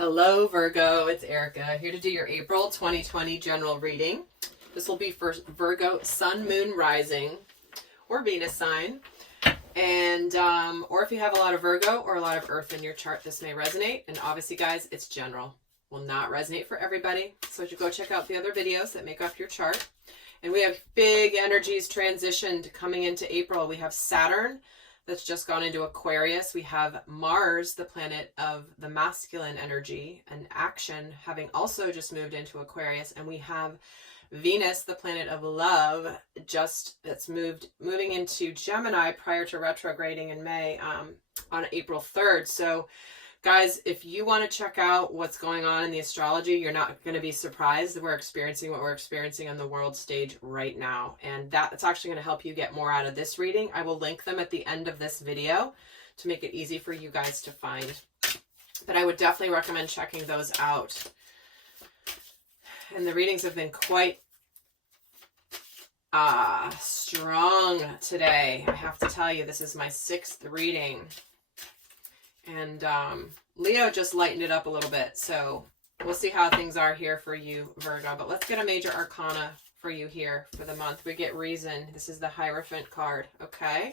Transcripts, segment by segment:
Hello Virgo, it's Erika here to do your April 2020 general reading. This will be for Virgo Sun, Moon, Rising, or Venus sign. And or if you have a lot of Virgo or a lot of Earth in your chart, this may resonate. And obviously, guys, it's general. Will not resonate for everybody. So you go check out the other videos that make up your chart. And we have big energies transitioned coming into April. We have Saturn that's just gone into Aquarius. We have Mars, the planet of the masculine energy and action, having also just moved into Aquarius. And we have Venus, the planet of love, that's moving into Gemini prior to retrograding in May on April 3rd. So guys, if you want to check out what's going on in the astrology, you're not going to be surprised that we're experiencing what we're experiencing on the world stage right now. And that's actually going to help you get more out of this reading. I will link them at the end of this video to make it easy for you guys to find. But I would definitely recommend checking those out. And the readings have been quite strong today. I have to tell you, this is my 6th reading. And Leo just lightened it up a little bit. So we'll see how things are here for you, Virgo. But let's get a major arcana for you here for the month. We get Reason. This is the Hierophant card. Okay.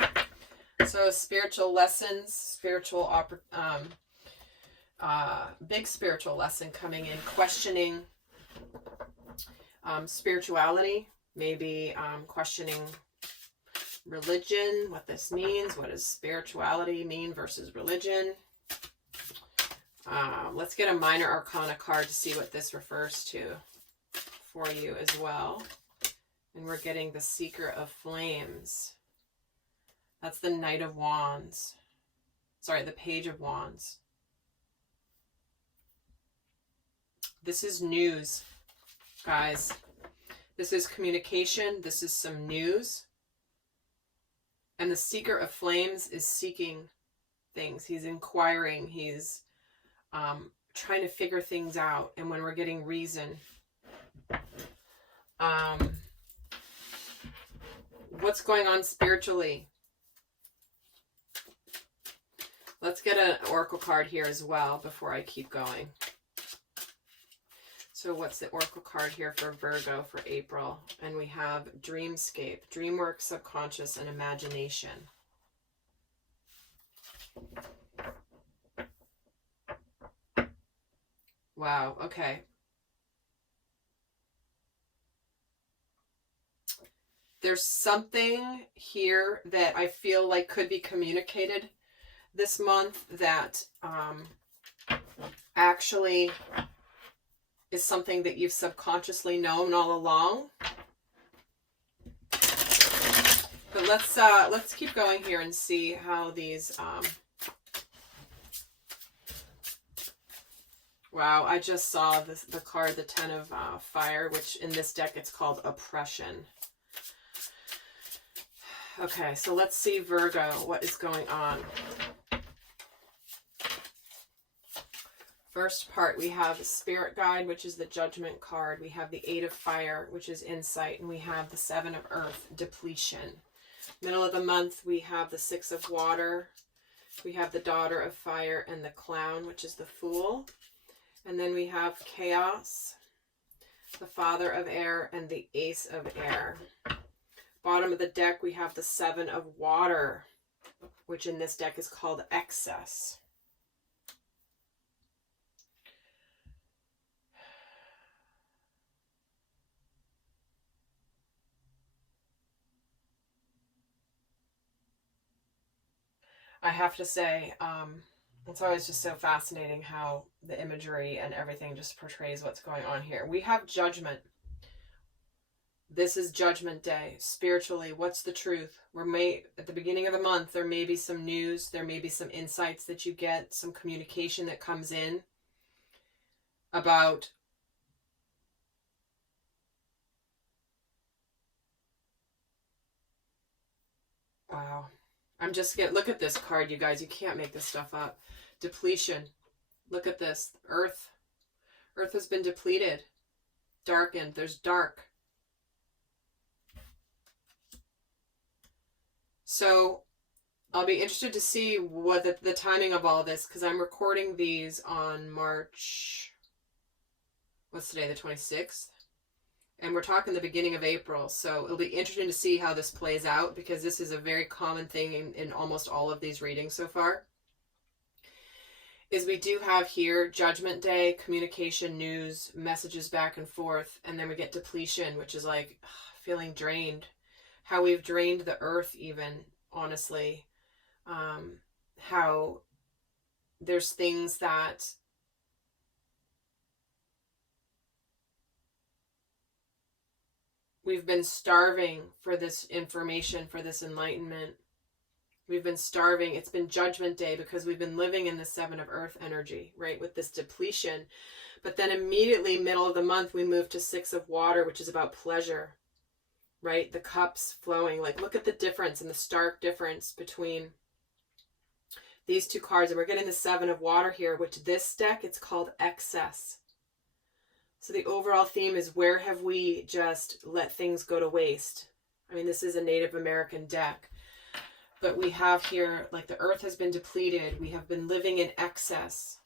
So spiritual lessons, big spiritual lesson coming in, questioning spirituality, maybe questioning religion, what this means. What does spirituality mean versus religion? Let's get a minor arcana card to see what this refers to for you as well. And we're getting the Seeker of Flames. That's the Knight of Wands. Sorry, the Page of Wands. This is news, guys. This is communication. This is some news. And the Seeker of Flames is seeking things. He's inquiring. He's trying to figure things out. And when we're getting Reason, what's going on spiritually? Let's get an oracle card here as well before I keep going. So what's the oracle card here for Virgo for April? And we have Dreamscape, Dreamwork, Subconscious, and Imagination. Wow, okay. There's something here that I feel like could be communicated this month that actually is something that you've subconsciously known all along. But let's keep going here and see how these wow, I just saw the card, the Ten of Fire, which in this deck it's called Oppression. Okay, so let's see, Virgo, what is going on. First part, we have Spirit Guide, which is the Judgment card. We have the Eight of Fire, which is Insight. And we have the Seven of Earth, Depletion. Middle of the month, we have the Six of Water. We have the Daughter of Fire and the Clown, which is the Fool. And then we have Chaos, the Father of Air, and the Ace of Air. Bottom of the deck, we have the Seven of Water, which in this deck is called Excess. I have to say, it's always just so fascinating how the imagery and everything just portrays what's going on here. We have Judgment. This is Judgment Day. Spiritually, what's the truth? At the beginning of the month, there may be some news. There may be some insights that you get, some communication that comes in about wow. Look at this card, you guys. You can't make this stuff up. Depletion. Look at this. Earth. Earth has been depleted. Darkened. There's dark. So I'll be interested to see what the timing of all this, because I'm recording these on March, what's today, the 26th? And we're talking the beginning of April, so it'll be interesting to see how this plays out, because this is a very common thing in almost all of these readings so far. Is we do have here Judgment Day, communication, news, messages back and forth, and then we get depletion, which is like feeling drained. How we've drained the earth even, honestly. How there's things that we've been starving for this information, for this enlightenment. We've been starving. It's been Judgment Day because we've been living in the 7 of Earth energy, right, with this depletion. But then immediately, middle of the month, we move to 6 of Water, which is about pleasure, right? The cups flowing. Like, look at the difference and the stark difference between these two cards. And we're getting the 7 of Water here, which this deck, it's called excess. So the overall theme is, where have we just let things go to waste? I mean, this is a Native American deck. But we have here, like, the earth has been depleted. We have been living in excess,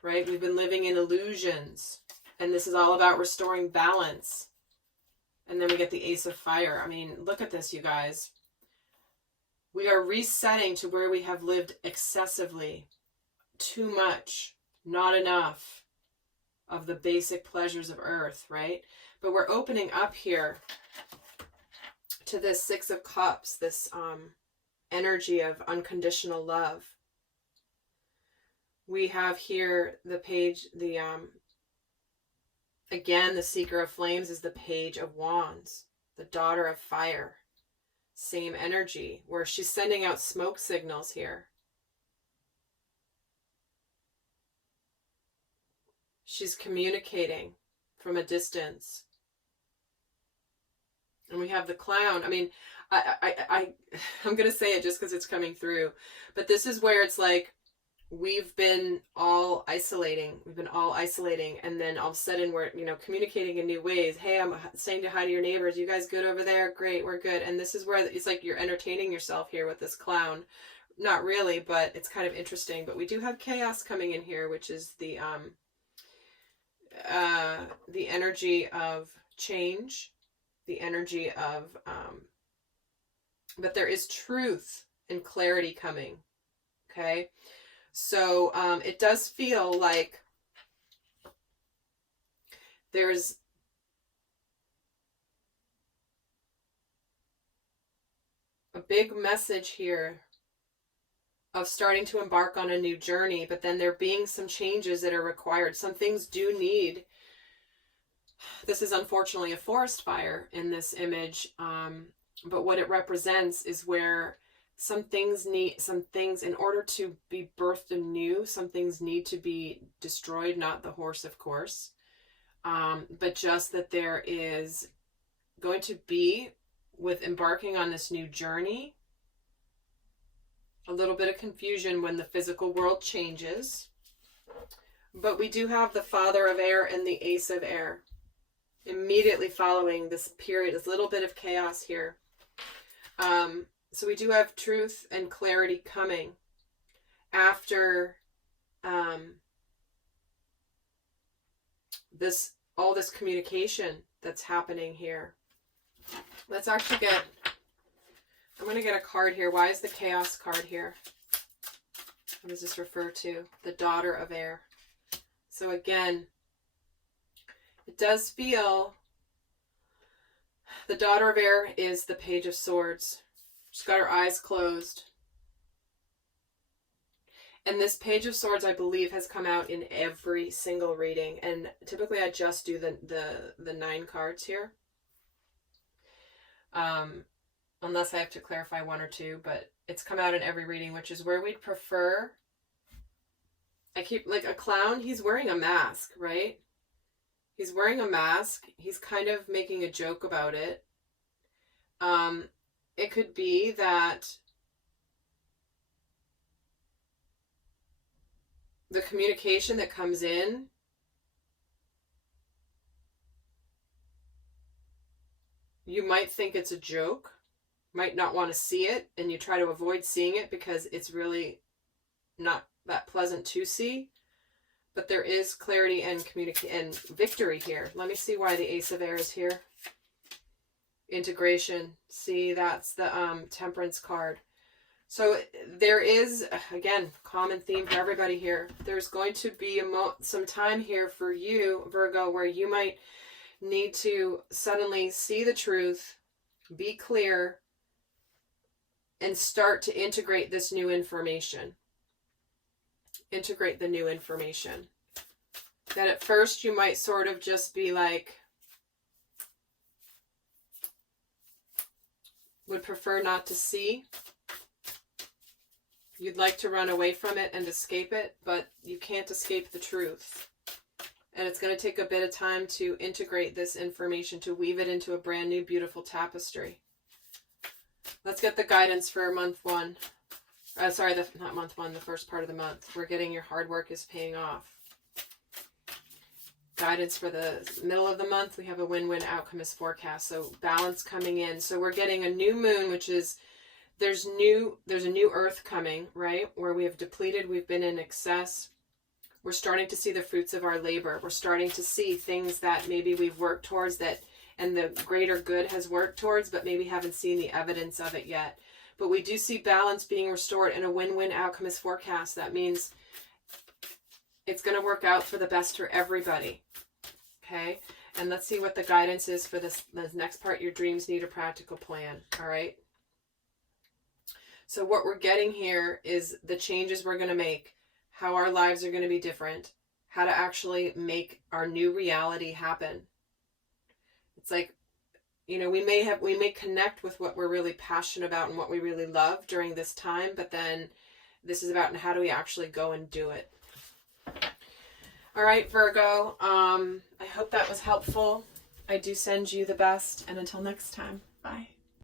right? We've been living in illusions. And this is all about restoring balance. And then we get the Ace of Fire. I mean, look at this, you guys. We are resetting to where we have lived excessively. Too much. Not enough of the basic pleasures of earth, right? But we're opening up here to this 6 of Cups, this energy of unconditional love. We have here the page, again, the Seeker of Flames is the Page of Wands, the Daughter of Fire. Same energy, where she's sending out smoke signals here. She's communicating from a distance. And we have the Clown. I mean, I'm going to say it just because it's coming through. But this is where it's like, we've been all isolating. We've been all isolating. And then all of a sudden we're, communicating in new ways. Hey, I'm saying hi to your neighbors. You guys good over there? Great, we're good. And this is where it's like you're entertaining yourself here with this Clown. Not really, but it's kind of interesting. But we do have chaos coming in here, which is the energy of change. The energy of... but there is truth and clarity coming. Okay. So, it does feel like there's a big message here of starting to embark on a new journey, but then there being some changes that are required. Some things do need, this is unfortunately a forest fire in this image, but what it represents is where some things, in order to be birthed anew, some things need to be destroyed, not the horse, of course, but just that there is going to be, with embarking on this new journey, a little bit of confusion when the physical world changes. But we do have the Father of Air and the Ace of Air immediately following this period, this little bit of chaos here. So we do have truth and clarity coming after all this communication that's happening here. Let's actually get, I'm going to get a card here. Why is the chaos card here? What does this refer to? The Daughter of Air. So again, it does feel, the Daughter of Air is the Page of Swords. She's got her eyes closed. And this Page of Swords, I believe, has come out in every single reading. And typically I just do the 9 cards here. Unless I have to clarify 1 or 2, but it's come out in every reading, which is where we'd prefer. I keep, like, a clown, he's wearing a mask, right? He's wearing a mask. He's kind of making a joke about it. It could be that the communication that comes in you might think it's a joke, might not want to see it, and you try to avoid seeing it because it's really not that pleasant to see. But there is clarity and and victory here. Let me see why the Ace of Air is here. Integration. See, that's the Temperance card. So there is, again, common theme for everybody here. There's going to be some time here for you, Virgo, where you might need to suddenly see the truth, be clear, and start to integrate this new information. Integrate the new information. That at first you might sort of just be like, would prefer not to see. You'd like to run away from it and escape it, but you can't escape the truth. And it's going to take a bit of time to integrate this information, to weave it into a brand new, beautiful tapestry. Let's get the guidance for month one. Sorry, not month one, the first part of the month. We're getting your hard work is paying off. Guidance for the middle of the month, we have a win-win outcome as forecast. So balance coming in. So we're getting a new moon, which is, there's a new earth coming, right? Where we have depleted, we've been in excess. We're starting to see the fruits of our labor. We're starting to see things that maybe we've worked towards, that, and the greater good has worked towards, but maybe haven't seen the evidence of it yet. But we do see balance being restored and a win-win outcome is forecast. That means it's going to work out for the best for everybody. Okay? And let's see what the guidance is for this next part. Your dreams need a practical plan. All right? So what we're getting here is the changes we're going to make, how our lives are going to be different, how to actually make our new reality happen. It's like, you know, we may connect with what we're really passionate about and what we really love during this time, but then this is about how do we actually go and do it. All right, Virgo, I hope that was helpful. I do send you the best, and until next time, bye.